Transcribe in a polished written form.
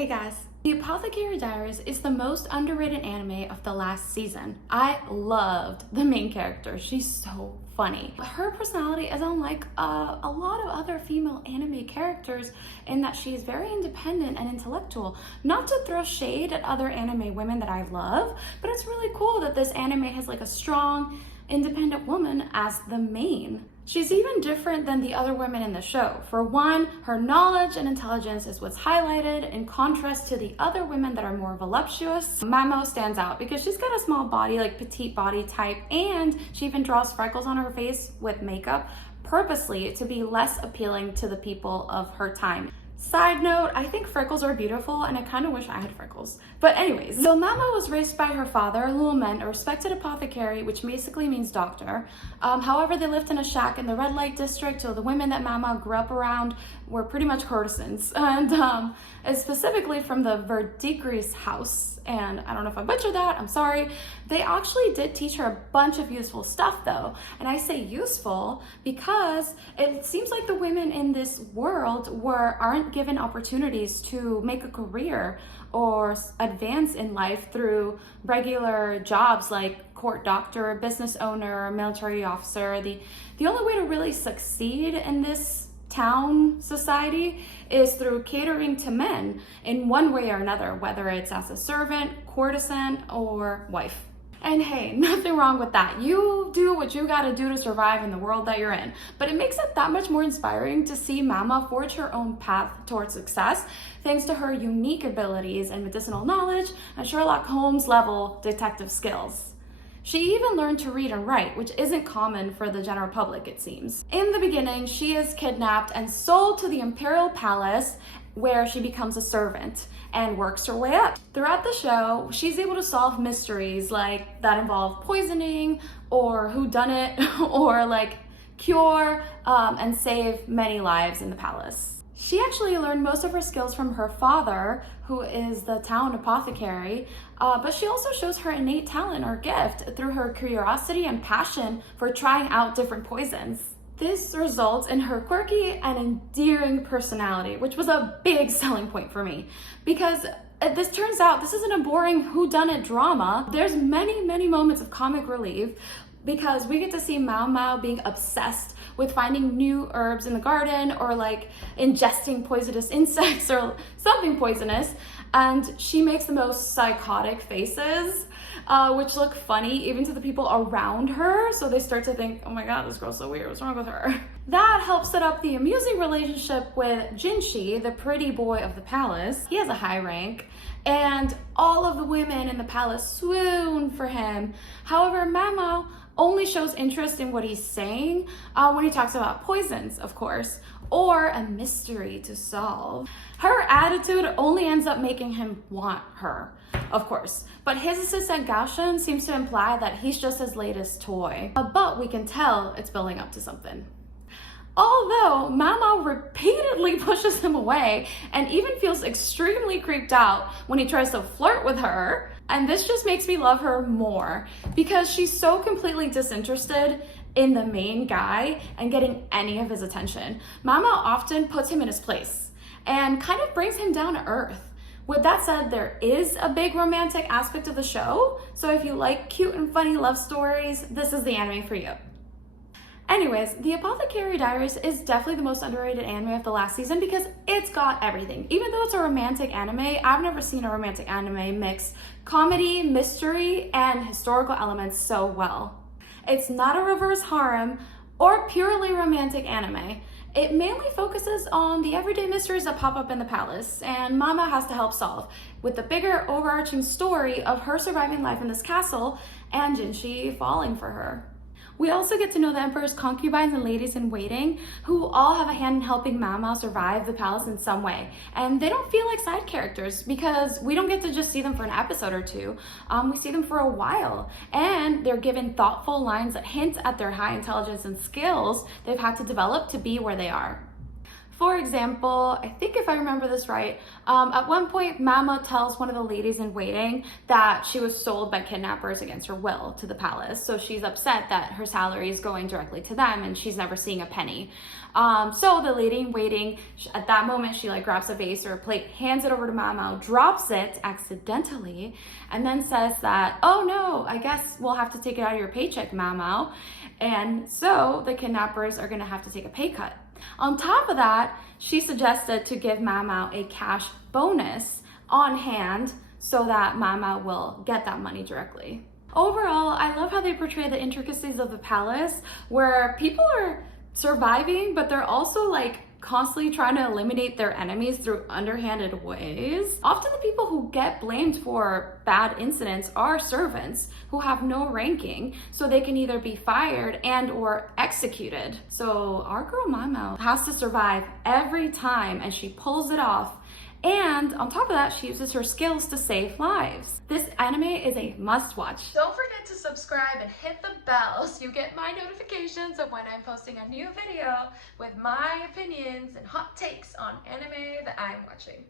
Hey guys, The Apothecary Diaries is the most underrated anime of the last season. I loved the main character. She's so funny. Her personality is unlike a lot of other female anime characters in that she is very independent and intellectual. Not to throw shade at other anime women that I love, but it's really cool that this anime has like a strong, independent woman as the main. She's even different than the other women in the show. For one, her knowledge and intelligence is what's highlighted in contrast to the other women that are more voluptuous. Maomao stands out because she's got a small body, like petite body type, and she even draws freckles on her face with makeup purposely to be less appealing to the people of her time. Side note, I think freckles are beautiful and I kind of wish I had freckles. But anyways, so Maomao was raised by her father, Luomen, a respected apothecary, which basically means doctor. However, they lived in a shack in the red light district, so the women that Maomao grew up around were pretty much courtesans. And specifically from the Verdicris house, and I don't know if I butchered that, I'm sorry. They actually did teach her a bunch of useful stuff though. And I say useful because it seems like the women in this world aren't given opportunities to make a career or advance in life through regular jobs like court doctor, business owner, military officer. The only way to really succeed in this town society is through catering to men in one way or another, whether it's as a servant, courtesan, or wife. And hey, nothing wrong with that. You do what you gotta do to survive in the world that you're in. But it makes it that much more inspiring to see Maomao forge her own path towards success thanks to her unique abilities and medicinal knowledge and Sherlock Holmes level detective skills. She even learned to read and write, which isn't common for the general public, it seems. In the beginning, she is kidnapped and sold to the Imperial palace, where she becomes a servant and works her way up. Throughout the show, she's able to solve mysteries like that involve poisoning or whodunit or like cure and save many lives in the palace. She actually learned most of her skills from her father, who is the town apothecary, but she also shows her innate talent or gift through her curiosity and passion for trying out different poisons. This results in her quirky and endearing personality, which was a big selling point for me, because this turns out this isn't a boring whodunit drama. There's many moments of comic relief, because we get to see Maomao being obsessed with finding new herbs in the garden or like ingesting poisonous insects or something poisonous, and she makes the most psychotic faces, which look funny even to the people around her, so they start to think, oh my god, this girl's so weird, what's wrong with her? That helps set up the amusing relationship with Jinshi, the pretty boy of the palace. He has a high rank, and all of the women in the palace swoon for him. However, Maomao only shows interest in what he's saying when he talks about poisons, of course, or a mystery to solve. Her attitude only ends up making him want her, of course, but his assistant Gaoshen seems to imply that he's just his latest toy. But we can tell it's building up to something. Although Maomao repeatedly pushes him away and even feels extremely creeped out when he tries to flirt with her, and this just makes me love her more because she's so completely disinterested in the main guy and getting any of his attention. Maomao often puts him in his place and kind of brings him down to earth. With that said, there is a big romantic aspect of the show, so if you like cute and funny love stories, this is the anime for you. Anyways, The Apothecary Diaries is definitely the most underrated anime of the last season because it's got everything. Even though it's a romantic anime, I've never seen a romantic anime mix comedy, mystery, and historical elements so well. It's not a reverse harem or purely romantic anime. It mainly focuses on the everyday mysteries that pop up in the palace, and Maomao has to help solve, with the bigger overarching story of her surviving life in this castle and Jinshi falling for her. We also get to know the Emperor's concubines and ladies in waiting, who all have a hand in helping Maomao survive the palace in some way. And they don't feel like side characters because we don't get to just see them for an episode or two. We see them for a while, and they're given thoughtful lines that hint at their high intelligence and skills they've had to develop to be where they are. For example, I think if I remember this right, at one point Mama tells one of the ladies in waiting that she was sold by kidnappers against her will to the palace. So she's upset that her salary is going directly to them and she's never seeing a penny. So the lady in waiting, at that moment, she like grabs a vase or a plate, hands it over to Maomao, drops it accidentally, and then says that, oh no, I guess we'll have to take it out of your paycheck, Maomao. And so the kidnappers are gonna have to take a pay cut. On top of that, she suggested to give Maomao a cash bonus on hand so that Maomao will get that money directly. Overall, I love how they portray the intricacies of the palace, where people are surviving, but they're also like constantly trying to eliminate their enemies through underhanded ways. Often the people who get blamed for bad incidents are servants who have no ranking, so they can either be fired and or executed. So our girl Maomao has to survive every time, and she pulls it off. And on top of that, she uses her skills to save lives. This anime is a must-watch. Don't forget to subscribe and hit the bell so you get my notifications of when I'm posting a new video with my opinions and hot takes on anime that I'm watching.